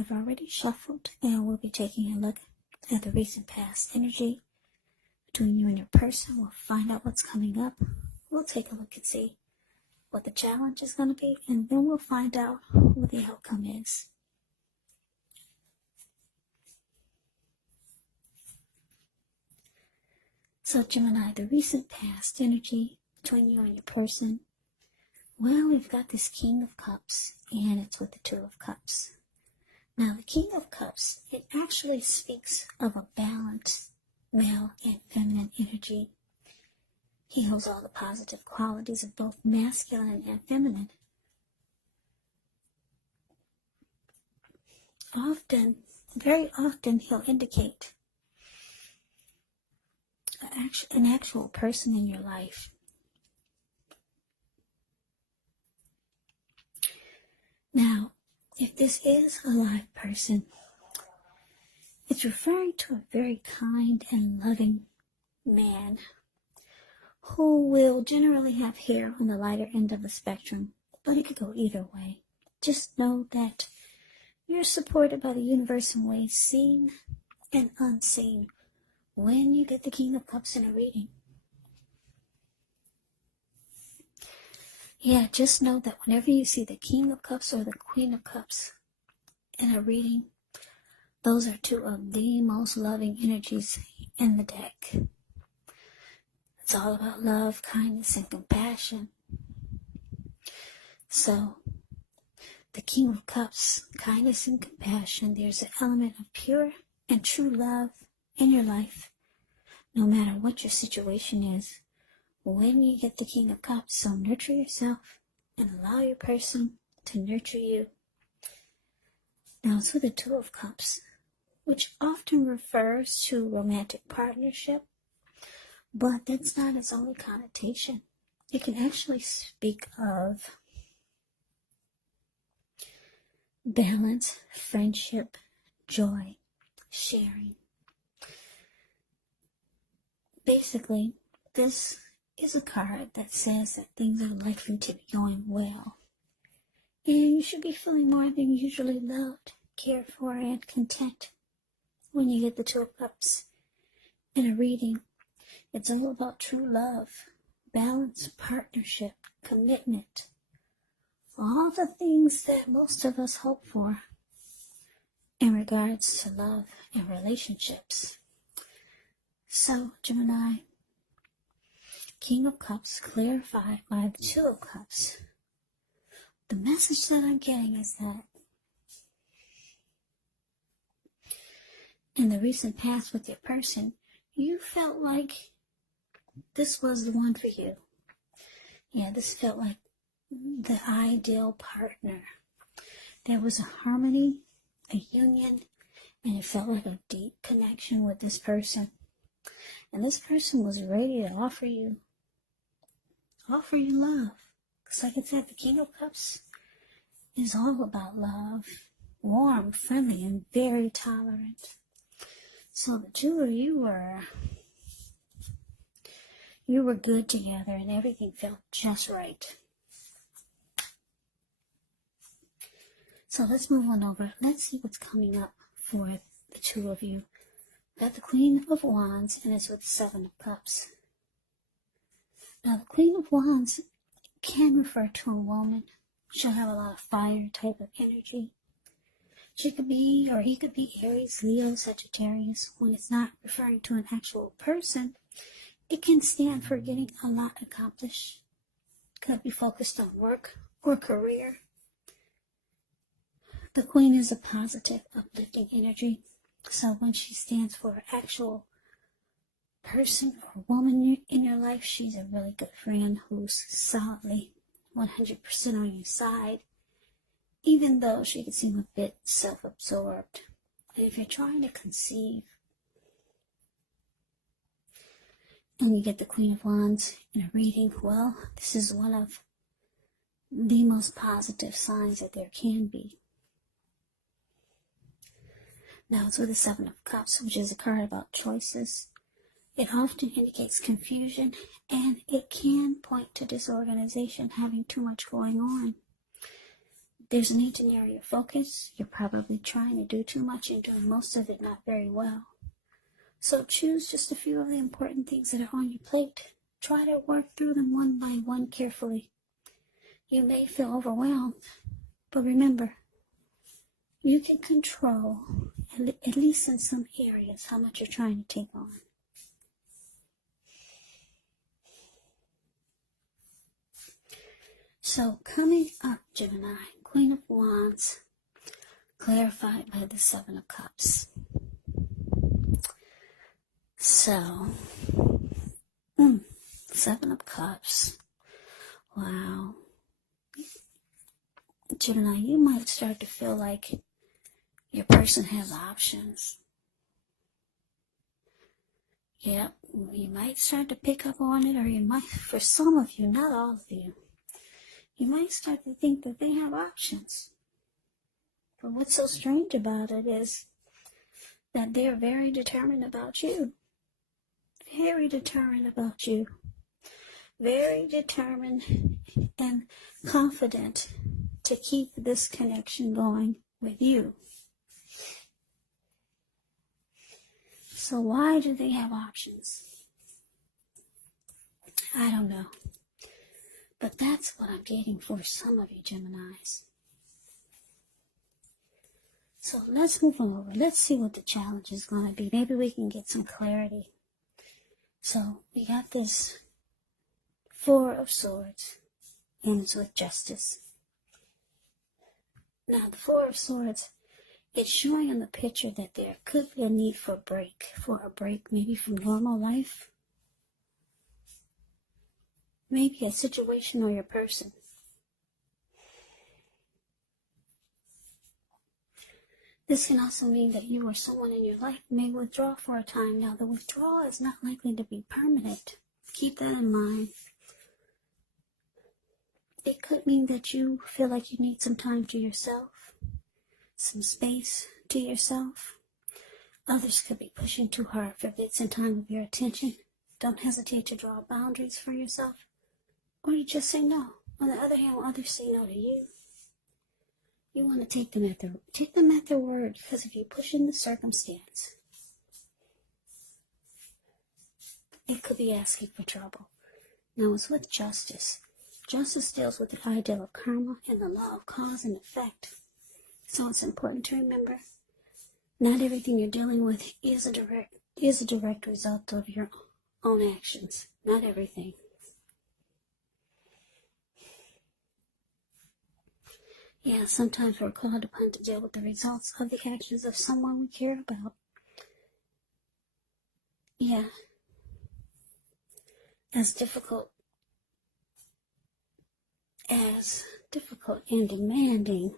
I've already shuffled, and we'll be taking a look at the recent past energy between you and your person. We'll find out what's coming up. We'll take a look and see what the challenge is going to be, and then we'll find out what the outcome is. So Gemini, the recent past energy between you and your person. Well, we've got this King of Cups, and it's with the Two of Cups. Now, the King of Cups, it actually speaks of a balanced male and feminine energy. He holds all the positive qualities of both masculine and feminine. Very often, he'll indicate an actual person in your life. Now, if this is a live person, it's referring to a very kind and loving man who will generally have hair on the lighter end of the spectrum, but it could go either way. Just know that you're supported by the universe in ways seen and unseen when you get the King of Cups in a reading. Yeah, just know that whenever you see the King of Cups or the Queen of Cups in a reading, those are two of the most loving energies in the deck. It's all about love, kindness, and compassion. So, the King of Cups, kindness and compassion, there's an element of pure and true love in your life, no matter what your situation is. When you get the King of Cups, so nurture yourself and allow your person to nurture you. Now it's with the Two of Cups, which often refers to romantic partnership, but that's not its only connotation. It can actually speak of balance, friendship, joy, sharing. Basically, this is a card that says that things are likely to be going well, and you should be feeling more than usually loved, cared for, and content when you get the Two of Cups in a reading. It's all about true love, balance, partnership, commitment, all the things that most of us hope for in regards to love and relationships. So, Gemini, King of Cups clarified by the Two of Cups. The message that I'm getting is that in the recent past with your person, you felt like this was the one for you. Yeah, this felt like the ideal partner. There was a harmony, a union, and it felt like a deep connection with this person. And this person was ready to offer you love. Because like I said, the King of Cups is all about love. Warm, friendly, and very tolerant. So the two of you were good together and everything felt just right. So let's move on over. Let's see what's coming up for the two of you. We've got the Queen of Wands, and it's with the Seven of Cups. Now, the Queen of Wands can refer to a woman. She'll have a lot of fire type of energy. She could be, or he could be Aries, Leo, Sagittarius. When it's not referring to an actual person, it can stand for getting a lot accomplished. Could be focused on work or career. The Queen is a positive, uplifting energy. So when she stands for an actual person or woman in your life, she's a really good friend who's solidly 100% on your side, even though she can seem a bit self-absorbed. And if you're trying to conceive and you get the Queen of Wands in a reading, well, this is one of the most positive signs that there can be. Now it's with the Seven of Cups, which is a card about choices. It often indicates confusion, and it can point to disorganization, having too much going on. There's a need to narrow your focus. You're probably trying to do too much and doing most of it not very well. So choose just a few of the important things that are on your plate. Try to work through them one by one carefully. You may feel overwhelmed, but remember, you can control, at least in some areas, how much you're trying to take on. So coming up, Gemini, Queen of Wands, clarified by the Seven of Cups. So, Seven of Cups. Wow. Gemini, you might start to feel like your person has options. Yep, you might start to pick up on it, or you might, for some of you, not all of you, you might start to think that they have options. But what's so strange about it is that they're very determined about you. Very determined about you. Very determined and confident to keep this connection going with you. So why do they have options? I don't know. But that's what I'm getting for some of you Geminis. So let's move over. Let's see what the challenge is going to be. Maybe we can get some clarity. So we got this Four of Swords, and it's with Justice. Now the Four of Swords, it's showing in the picture that there could be a need for a break, maybe from normal life. Maybe a situation or your person. This can also mean that you or someone in your life may withdraw for a time. Now, the withdrawal is not likely to be permanent. Keep that in mind. It could mean that you feel like you need some time to yourself, some space to yourself. Others could be pushing too hard for bits and time of your attention. Don't hesitate to draw boundaries for yourself, or you just say no. On the other hand, when others say no to you, you want to take them at their word, because if you push in the circumstance, it could be asking for trouble. Now, it's with Justice. Justice deals with the idea of karma and the law of cause and effect. So it's important to remember, not everything you're dealing with is a direct result of your own actions. Not everything. Yeah, sometimes we're called upon to deal with the results of the actions of someone we care about. Yeah. As difficult and demanding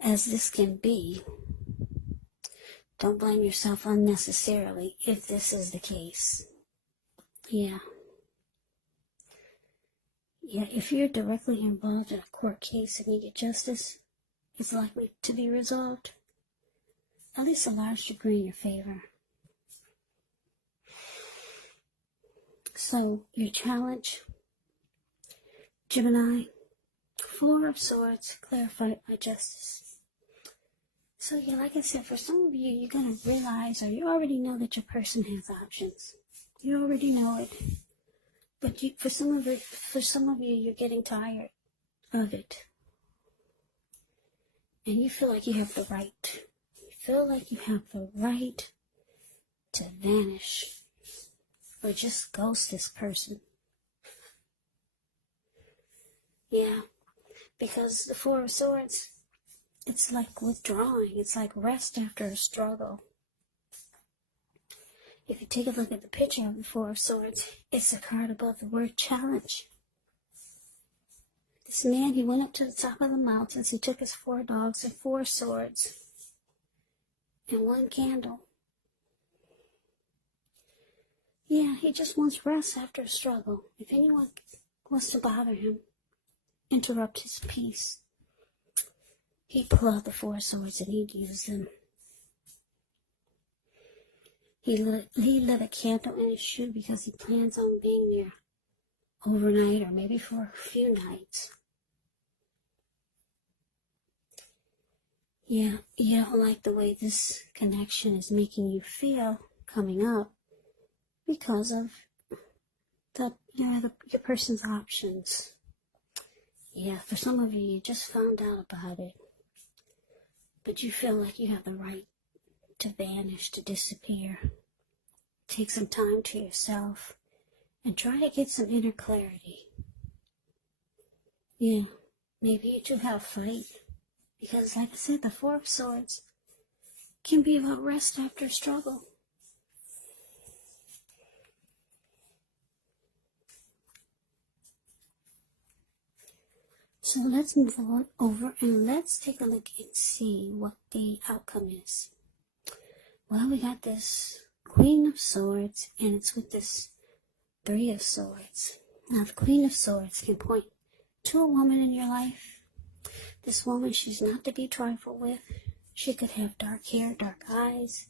as this can be, don't blame yourself unnecessarily if this is the case. Yeah. Yeah, if you're directly involved in a court case and you get justice, it's likely to be resolved, at least a large degree, in your favor. So, your challenge, Gemini, Four of Swords, clarified by Justice. So, yeah, like I said, for some of you, you're going to realize, or you already know that your person has options. You already know it. But for some of you, you're getting tired of it. And you feel like you have the right. You feel like you have the right to vanish or just ghost this person. Yeah, because the Four of Swords, it's like withdrawing. It's like rest after a struggle. If you take a look at the picture of the Four of Swords, it's a card above the word challenge. This man, he went up to the top of the mountains. He took his 4 dogs and 4 swords and 1 candle. Yeah, he just wants rest after a struggle. If anyone wants to bother him, interrupt his peace, he'd pull out the 4 swords and he'd use them. He lit a candle in his shoe because he plans on being there overnight or maybe for a few nights. Yeah, you don't like the way this connection is making you feel coming up because of your person's options. Yeah, for some of you, you just found out about it, but you feel like you have the right to vanish, to disappear. Take some time to yourself and try to get some inner clarity. Yeah, maybe you two have a fight, because like I said, the Four of Swords can be about rest after struggle. So let's move on over and let's take a look and see what the outcome is. Well, we got this Queen of Swords, and it's with this Three of Swords. Now, the Queen of Swords can point to a woman in your life. This woman, she's not to be trifled with. She could have dark hair, dark eyes,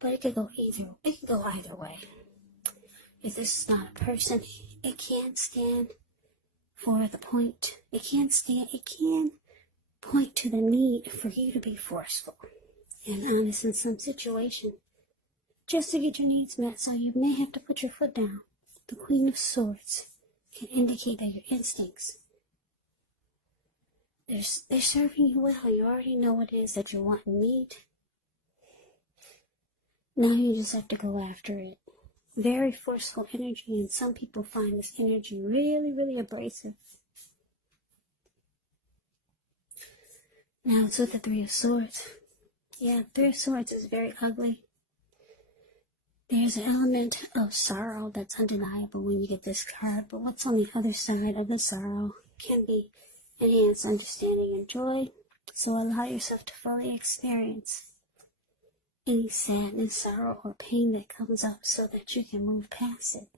but it could go either way. If this is not a person, it can stand for the point. It can point to the need for you to be forceful and honest in some situation just to get your needs met, so you may have to put your foot down. The Queen of Swords can indicate that your instincts, they're serving you well. You already know what it is that you want and need. Now you just have to go after it. Very forceful energy, and some people find this energy really, really abrasive. Now it's with the Three of Swords. Yeah, Three of Swords is very ugly. There's an element of sorrow that's undeniable when you get this card, but what's on the other side of the sorrow can be enhanced understanding and joy. So allow yourself to fully experience any sadness, sorrow, or pain that comes up so that you can move past it.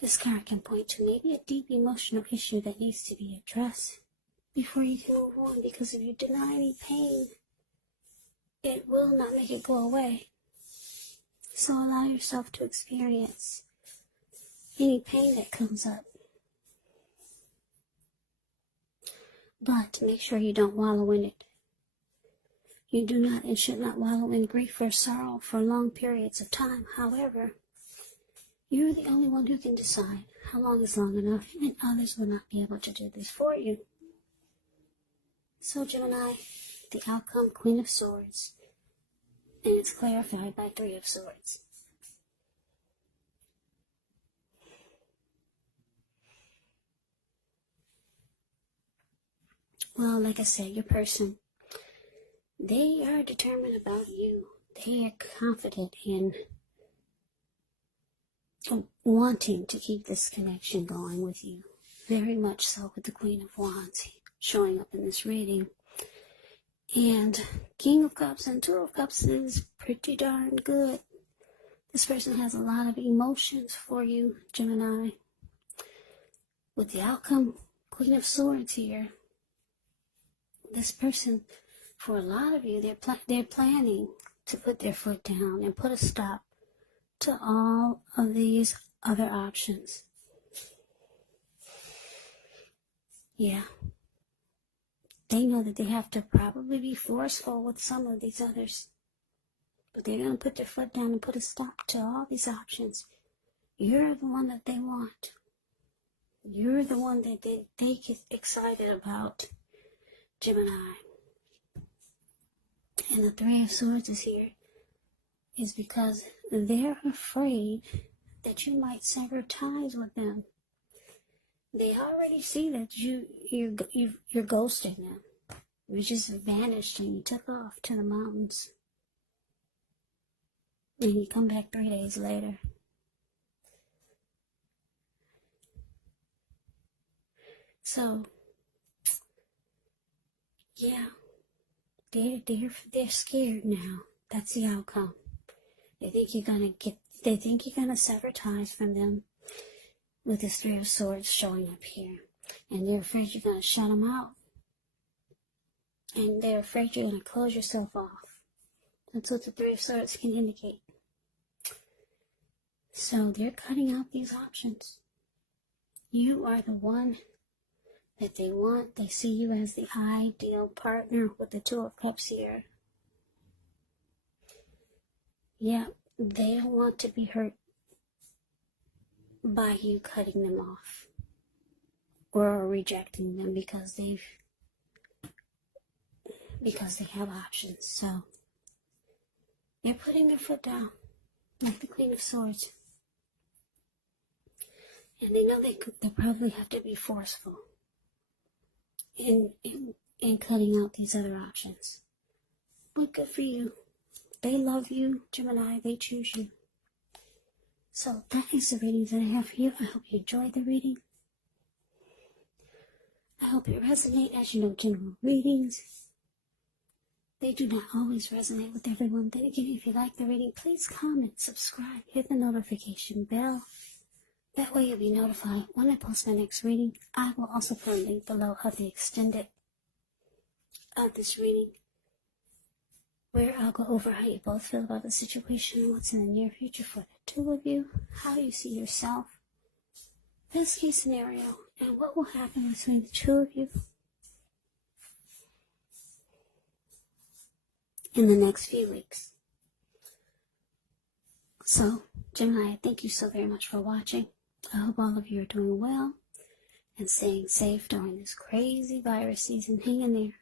This card can point to maybe a deep emotional issue that needs to be addressed before you can move on, because if you deny any pain, it will not make it go away. So allow yourself to experience any pain that comes up. But make sure you don't wallow in it. You do not and should not wallow in grief or sorrow for long periods of time. However, you're the only one who can decide how long is long enough, and others will not be able to do this for you. So Gemini, the outcome, Queen of Swords, and it's clarified by Three of Swords. Well, like I said, your person, they are determined about you. They are confident in wanting to keep this connection going with you. Very much so, with the Queen of Wands showing up in this reading. And King of Cups and Two of Cups is pretty darn good. This person has a lot of emotions for you, Gemini. With the outcome, Queen of Swords here. This person, for a lot of you, they're planning to put their foot down and put a stop to all of these other options. Yeah. They know that they have to probably be forceful with some of these others. But they're going to put their foot down and put a stop to all these options. You're the one that they want. You're the one that they get excited about, Gemini. And the Three of Swords is here is because they're afraid that you might sever ties with them. They already see that you're ghosting them. You just vanished and you took off to the mountains. And you come back 3 days later. So, yeah, they're scared now. That's the outcome. They think you're gonna sever ties from them with this Three of Swords showing up here. And they're afraid you're gonna shut them out. And they're afraid you're gonna close yourself off. That's what the Three of Swords can indicate. So they're cutting out these options. You are the one that they want. They see you as the ideal partner with the Two of Cups here. Yeah, they don't want to be hurt by you cutting them off or rejecting them because they have options. So they're putting their foot down like the Queen of Swords. And they know they probably have to be forceful in cutting out these other options. But good for you. They love you, Gemini. They choose you. So that is the readings that I have for you. I hope you enjoyed the reading. I hope it resonates. As you know, general readings, they do not always resonate with everyone. Then again, if you like the reading, please comment, subscribe, hit the notification bell. That way you'll be notified when I post my next reading. I will also put a link below of the extended of this reading, where I'll go over how you both feel about the situation, what's in the near future for the two of you, how you see yourself, best case scenario, and what will happen between the two of you in the next few weeks. So, Gemini, thank you so very much for watching. I hope all of you are doing well and staying safe during this crazy virus season. Hang in there.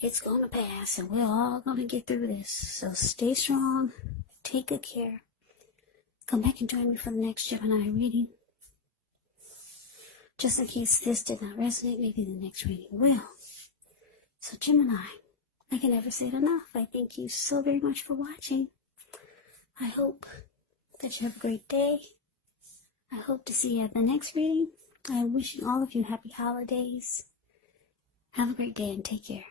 It's going to pass, and we're all going to get through this. So stay strong. Take good care. Come back and join me for the next Gemini reading. Just in case this did not resonate, maybe the next reading will. So Gemini, I can never say it enough. I thank you so very much for watching. I hope that you have a great day. I hope to see you at the next reading. I'm wishing all of you happy holidays. Have a great day and take care.